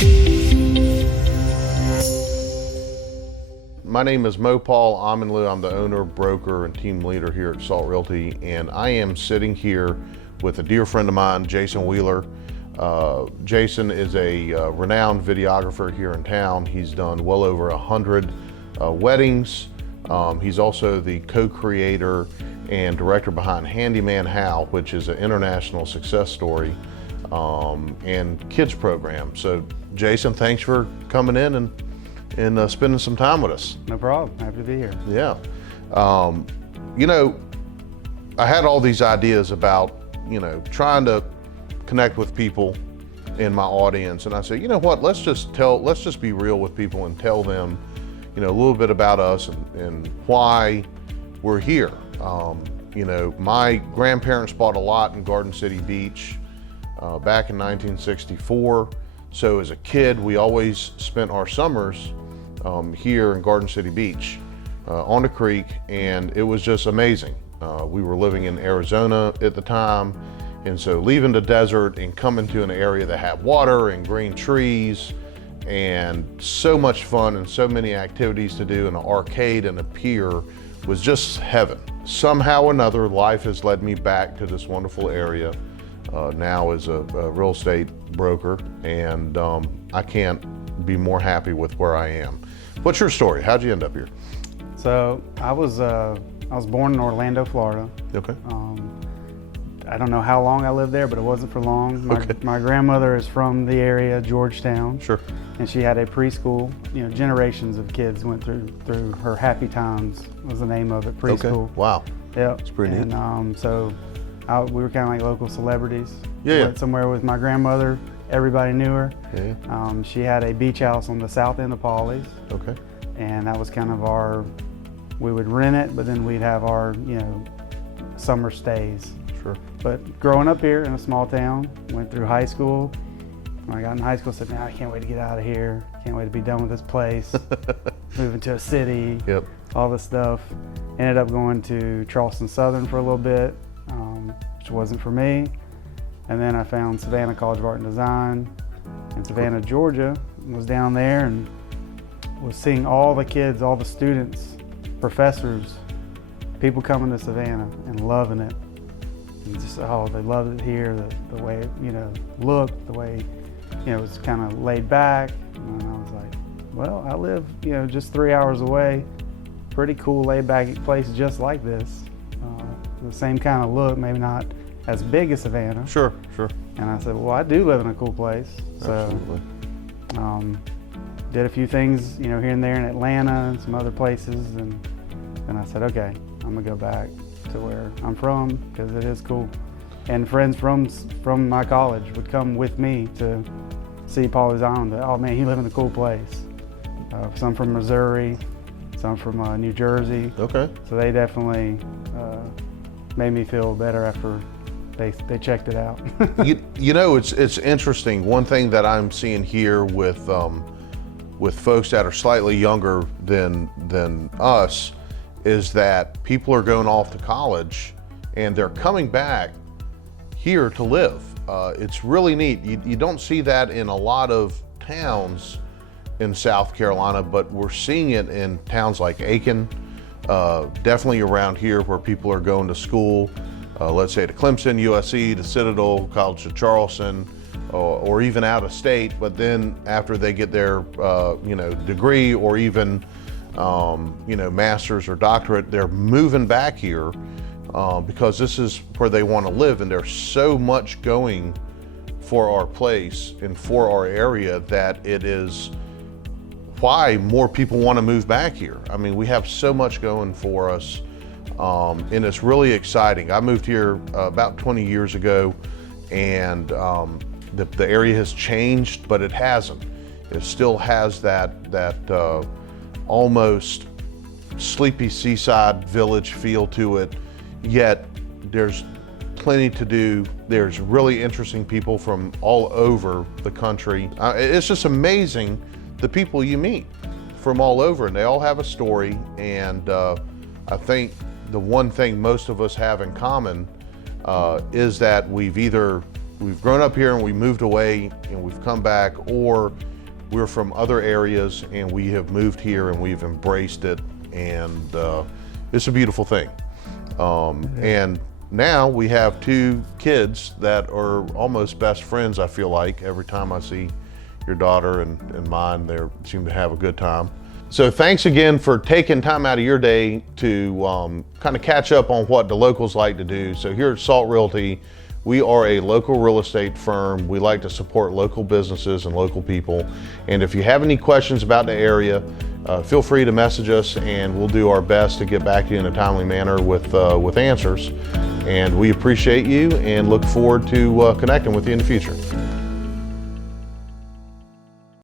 My name is Mo Paul Amanlu. I'm the owner, broker, and team leader here at Salt Realty, and I am sitting here with a dear friend of mine, Jason Wheeler. Jason is a renowned videographer here in town. He's done well over 100 weddings. He's also the co-creator and director behind Handyman How, which is an international success story and kids program. So Jason, thanks for coming in and spending some time with us. No problem, happy to be here. Yeah. You know, I had all these ideas about, trying to connect with people in my audience, and I said, you know what, let's just be real with people and tell them, a little bit about us and why we're here. My grandparents bought a lot in Garden City Beach back in 1964. So as a kid, we always spent our summers here in Garden City Beach on the creek, and it was just amazing. We were living in Arizona at the time, and so leaving the desert and coming to an area that had water and green trees and so much fun and so many activities to do, and an arcade and a pier was just heaven. Somehow or another, life has led me back to this wonderful area now as a real estate broker, and I can't be more happy with where I am. What's your story? How'd you end up here? So I was born in Orlando, Florida. Okay. I don't know how long I lived there, but it wasn't for long. My grandmother is from the area, Georgetown. Sure. And she had a preschool. Generations of kids went through her Happy Times was the name of it, preschool. Okay. Wow. Yeah. It's pretty neat. And we were kind of like local celebrities. Yeah. Went somewhere with my grandmother. Everybody knew her. Yeah. She had a beach house on the south end of Pawleys. Okay. And that was kind of we would rent it, but then we'd have our, summer stays. Sure. But growing up here in a small town, went through high school. When I got in high school, I said, man, I can't wait to get out of here. Can't wait to be done with this place. Moving to a city, Yep. all this stuff. Ended up going to Charleston Southern for a little bit, which wasn't for me. And then I found Savannah College of Art and Design in Savannah, Georgia. Was down there and was seeing all the kids, all the students, professors, people coming to Savannah and loving it. And just, they loved it here, the way it, looked, the way, it was kind of laid back. And I was like, well, I live, just 3 hours away. Pretty cool laid back place just like this. The same kind of look, maybe not as big as Savannah. Sure. And I said, well, I do live in a cool place. Absolutely. So, did a few things, here and there in Atlanta and some other places. And then I said, okay, I'm gonna go back to where I'm from because it is cool. And friends from my college would come with me to see Pawleys Island. Oh man, you live in a cool place. Some from Missouri, some from New Jersey. Okay. So they definitely made me feel better after they checked it out. It's interesting. One thing that I'm seeing here with folks that are slightly younger than us is that people are going off to college and they're coming back here to live. It's really neat. You don't see that in a lot of towns in South Carolina, but we're seeing it in towns like Aiken, definitely around here where people are going to school, let's say to Clemson, USC, to Citadel, College of Charleston, or even out of state, but then after they get their degree or even master's or doctorate, they're moving back here because this is where they want to live, and there's so much going for our place and for our area that it is why more people want to move back here. I mean, we have so much going for us, and it's really exciting. I moved here about 20 years ago, and the area has changed, but it hasn't. It still has that almost sleepy seaside village feel to it, yet there's plenty to do. There's really interesting people from all over the country. It's just amazing the people you meet from all over, and they all have a story. And I think the one thing most of us have in common is that we've grown up here and we moved away and we've come back, or we're from other areas and we have moved here and we've embraced it, and it's a beautiful thing. And now we have 2 kids that are almost best friends, I feel like. Every time I see your daughter and mine, they seem to have a good time. So thanks again for taking time out of your day to kind of catch up on what the locals like to do. So here at Salt Realty, we are a local real estate firm. We like to support local businesses and local people. And if you have any questions about the area, feel free to message us and we'll do our best to get back to you in a timely manner with answers. And we appreciate you and look forward to connecting with you in the future.